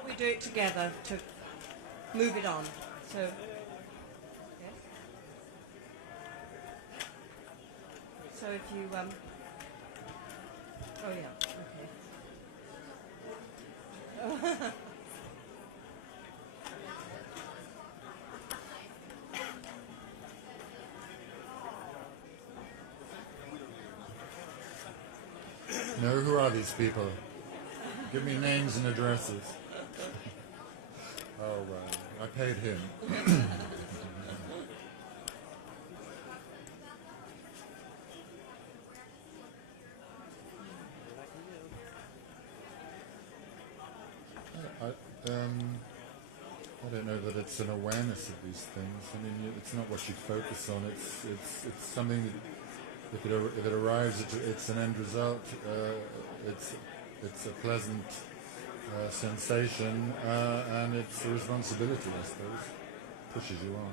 thought we'd do it together to move it on. So, yes. So if you, oh yeah, okay. No, who are these people? Give me names and addresses. Oh, well, I paid him. I don't know that it's an awareness of these things. I mean, it's not what you focus on. It's something that if it arrives, it's an end result. It's a pleasant sensation, and it's a responsibility, I suppose. Pushes you on.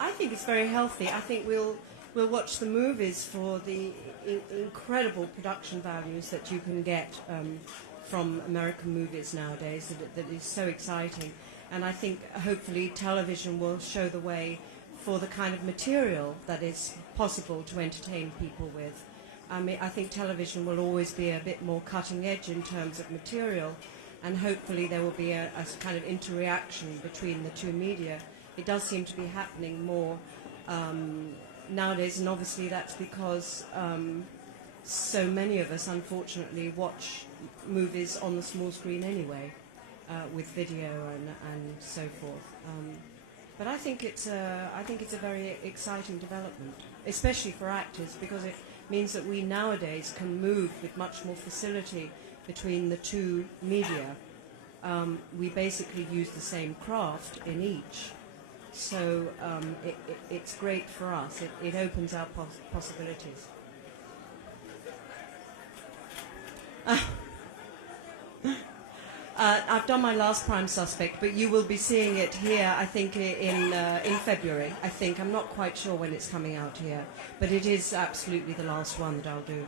I think it's very healthy. I think we'll watch the movies for the incredible production values that you can get from American movies nowadays. That is so exciting, and I think hopefully television will show the way for the kind of material that is possible to entertain people with. I mean, I think television will always be a bit more cutting edge in terms of material, and hopefully there will be a kind of interaction between the two media. It does seem to be happening more nowadays, and obviously that's because so many of us, unfortunately, watch movies on the small screen anyway, with video and so forth. But I think it's a very exciting development, especially for actors, because it means that we nowadays can move with much more facility between the two media. We basically use the same craft in each. So it's great for us. It opens our possibilities. I've done my last Prime Suspect, but you will be seeing it here, I think, in February. I think. I'm not quite sure when it's coming out here, but it is absolutely the last one that I'll do.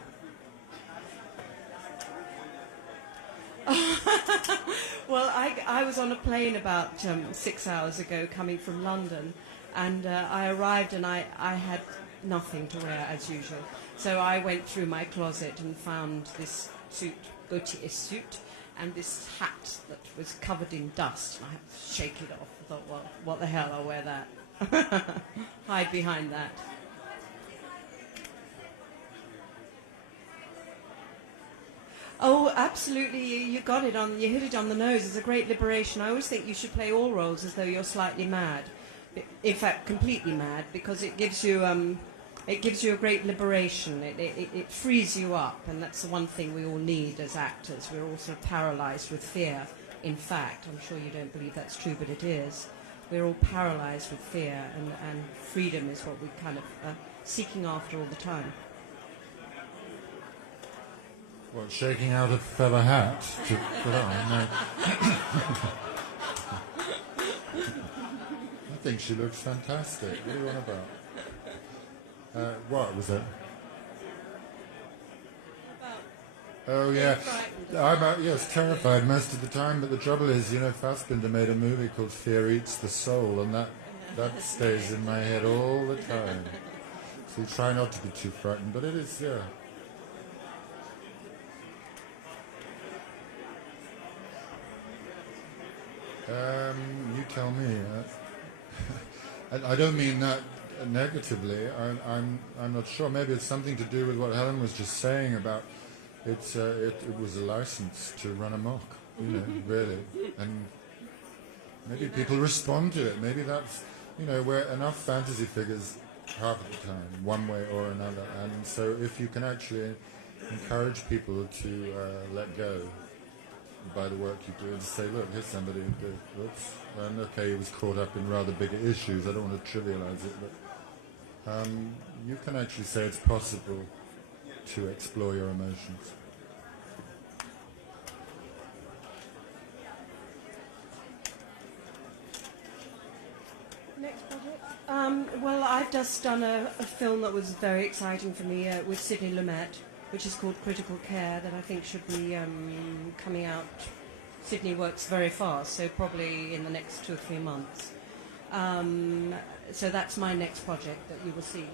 Well, I was on a plane about 6 hours ago coming from London, and I arrived and I had nothing to wear as usual. So I went through my closet and found this suit, Gautier suit, and this hat that was covered in dust. And I had to shake it off. I thought, well, what the hell, I'll wear that. Hide behind that. Oh, absolutely! You got it on. You hit it on the nose. It's a great liberation. I always think you should play all roles as though you're slightly mad, in fact, completely mad, because it gives you a great liberation. It frees you up, and that's the one thing we all need as actors. We're all sort of paralysed with fear. In fact, I'm sure you don't believe that's true, but it is. We're all paralysed with fear, and freedom is what we're kind of seeking after all the time. What, shaking out a feather hat to put on? No. I think she looks fantastic. What are you on about? What was it? Oh, yeah. Yes, terrified most of the time, but the trouble is, Fassbinder made a movie called Fear Eats the Soul, and that stays in my head all the time. So you try not to be too frightened, but it is, yeah. You tell me. I don't mean that negatively. I'm not sure. Maybe it's something to do with what Helen was just saying about it was a license to run amok, really. And maybe people respond to it. Maybe that's, we're enough fantasy figures half of the time, one way or another. And so if you can actually encourage people to let go by the work you do and say, look, here's somebody who did whoops, and okay, he was caught up in rather bigger issues. I don't want to trivialize it, but you can actually say it's possible to explore your emotions. Well, I've just done a film that was very exciting for me with Sidney Lumet, which is called Critical Care, that I think should be coming out. Sydney works very fast, so probably in the next 2 or 3 months. So that's my next project that you will see.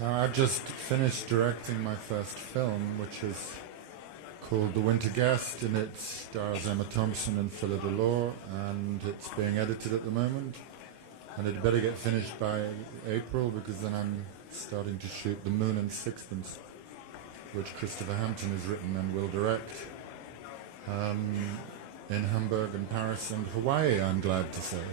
I've just finished directing my first film, which is called The Winter Guest, and it stars Emma Thompson and Phila Delore, and it's being edited at the moment. And it better get finished by April, because then I'm starting to shoot The Moon and Sixpence, which Christopher Hampton has written and will direct, in Hamburg and Paris and Hawaii, I'm glad to say.